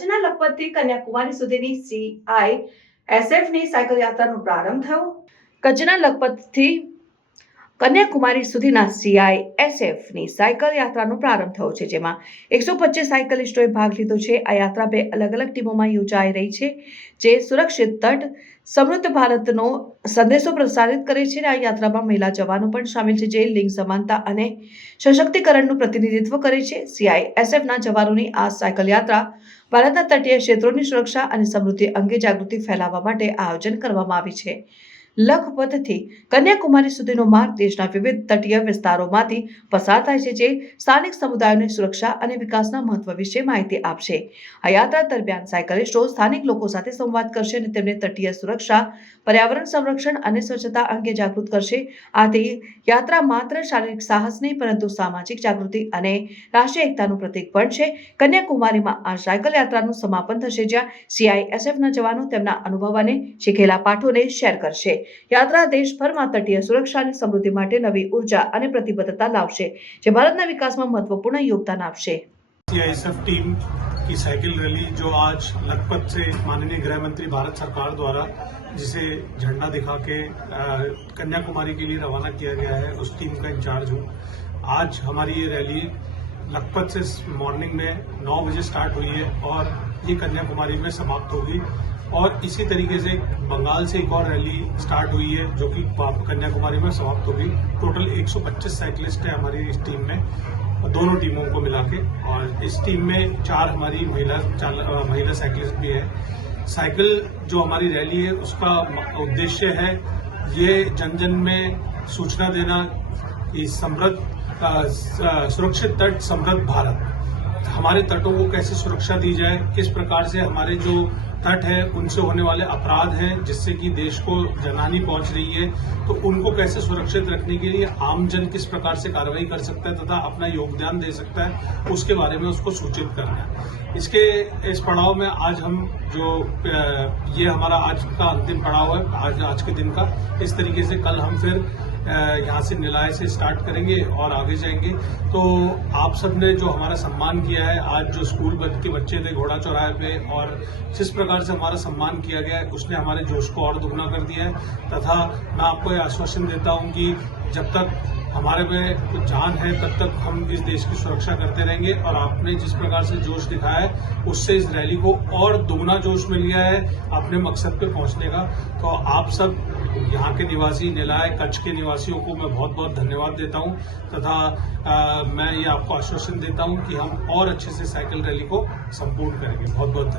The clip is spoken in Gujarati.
કચ્છના લખપતથી કન્યાકુમારી સુધીની સીઆઈ એસએફની સાયકલ યાત્રાનો પ્રારંભ થયો કચ્છના લખપતથી કન્યાકુમારી સુધીના સીઆઈ એસએફની સાયકલ યાત્રાનો પ્રારંભ થયો છે જેમાં એકસો પચીસ સાયકલિસ્ટોએ ભાગ લીધો છે આ યાત્રા બે અલગ અલગ ટીમોમાં યોજાઈ રહી છે જે સુરક્ષિત તટ સમૃદ્ધ ભારતનો સંદેશો પ્રસારિત કરે છે અને આ યાત્રામાં મહિલા જવાનો પણ સામેલ છે જે લિંગ સમાનતા અને સશક્તિકરણનું પ્રતિનિધિત્વ કરે છે સીઆઈ એસએફના જવાનોની આ સાયકલ યાત્રા ભારતના તટીય ક્ષેત્રોની સુરક્ષા અને સમૃદ્ધિ અંગે જાગૃતિ ફેલાવવા માટે આયોજન કરવામાં આવી છે લખપતથી કન્યાકુમારી સુધીનો માર્ગ દેશના વિવિધ તટીય વિસ્તારોમાંથી પસાર થાય છે જે સ્થાનિક સમુદાયોની સુરક્ષા અને વિકાસના મહત્વ વિશે માહિતી આપશે આ યાત્રા દરમિયાન સાયકલિસ્ટો સ્થાનિક લોકો સાથે સંવાદ કરશે અને તેમને તટીય સુરક્ષા પર્યાવરણ સંરક્ષણ અને સ્વચ્છતા અંગે જાગૃત કરશે આથી યાત્રા માત્ર શારીરિક સાહસ નહીં પરંતુ સામાજિક જાગૃતિ અને રાષ્ટ્રીય એકતાનું પ્રતીક છે કન્યાકુમારીમાં આ સાયકલ યાત્રાનું સમાપન થશે જ્યાં સીઆઈએસએફના જવાનો તેમના અનુભવ અને શીખેલા પાઠોને શેર કરશે यात्रा देश भर में तटीय सुरक्षा ने समृद्धि માટે નવી ઊર્જા અને પ્રતિબદ્ધતા લાવશે જે ભારતના વિકાસમાં મહત્વપૂર્ણ યોગદાન આપશે. આ એસએફ ટીમની સાયકલ રેલી જે આજ લખપતથી માનનીય ગ્રામ મંત્રી ભારત સરપાળ દ્વારા જેને ઝંડા દેખાકે કન્યાકુમારી કેલી રવાના કે ગયા છે ਉਸ ટીમ કા ઇન્ચાર્જ હું આજ અમારી રેલી લખપતથી મોર્નિંગ મે 9 વાગે સ્ટાર્ટ હુઈ હે ઓર યે કન્યાકુમારી મે સમાપ્ત હોગી और इसी तरीके से बंगाल से एक और रैली स्टार्ट हुई है जो कि कन्याकुमारी में समाप्त हो गई टोटल 125 साइकिलिस्ट है हमारी इस टीम में दोनों टीमों को मिला के और इस टीम में चार हमारी महिला महिला साइकिलिस्ट भी है साइकिल जो हमारी रैली है उसका उद्देश्य है ये जन जन में सूचना देना कि समृद्ध सुरक्षित तट समृद्ध भारत हमारे तटों को कैसे सुरक्षा दी जाए किस प्रकार से हमारे जो तट है उनसे होने वाले अपराध हैं जिससे कि देश को जनहानी पहुंच रही है तो उनको कैसे सुरक्षित रखने के लिए आम जन किस प्रकार से कार्रवाई कर सकता है तथा अपना योगदान दे सकता है उसके बारे में उसको सूचित करना है इसके इस पड़ाव में आज हम जो ये हमारा आज का अंतिम पड़ाव है आज आज के दिन का इस तरीके से कल हम फिर यहाँ से निलाय से स्टार्ट करेंगे और आगे जाएंगे तो आप सब ने जो हमारा सम्मान किया है आज जो स्कूल के बच्चे थे घोड़ा चौराहे पे और जिस प्रकार से हमारा सम्मान किया गया है उसने हमारे जोश को और दोगुना कर दिया है तथा मैं आपको ये आश्वासन देता हूँ कि जब तक हमारे में कुछ जान है तब तक हम इस देश की सुरक्षा करते रहेंगे और आपने जिस प्रकार से जोश दिखाया है उससे इस रैली को और दोगुना जोश मिल गया है अपने मकसद पे पहुंचने का तो आप सब यहाँ के निवासी निलाय कच्छ के निवासियों को मैं बहुत बहुत धन्यवाद देता हूँ तथा आ, मैं ये आपको आश्वासन देता हूँ कि हम और अच्छे से साइकिल रैली को संपूर्ण करेंगे बहुत बहुत